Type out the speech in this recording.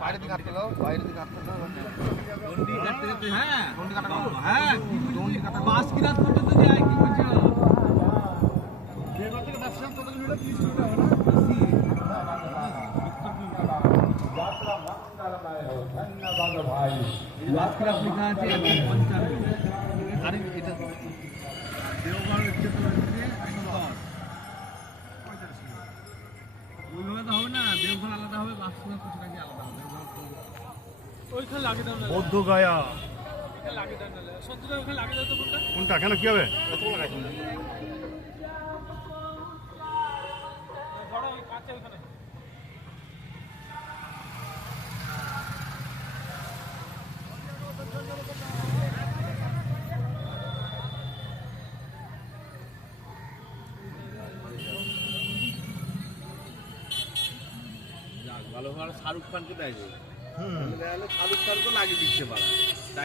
বাইরে দিকে হাঁটতে দাও, বাইরে দিকে হাঁটতে দাও। ডন্ডি কাটতে কাটতে হ্যাঁ ডন্ডি কাটা দাও। হ্যাঁ ডন্ডি কাটা দাও। 5 কিরাত পর্যন্ত যায় কি বলছো এবার থেকে ব্যবসা কত মিলে 30 টাকা হবে না যাত্রা মঙ্গলময় হোক ধন্যবাদ ভাই 5 কিরাত লেখা আছে 155 আরে এটা দেওঘর হচ্ছে তো হচ্ছে 110 ওইভাবে তো হবে না দেওঘর আলাদা হবে 5 কিরাত কাছে আলাদা হবে ওইখানে লাগিয়ে দাও না বৌদ্ধ গায়া ওইখানে লাগিয়ে দাও না সত্যি ওইখানে লাগিয়ে দাও তো কোনটা কেন কি হবে কত লাগাইছো? বড় ওই কাছে ওইখানে ভালো ভালো শাহরুখ খানকে দেয় শাহরুখ খানকে লাগিয়ে দিচ্ছে পারা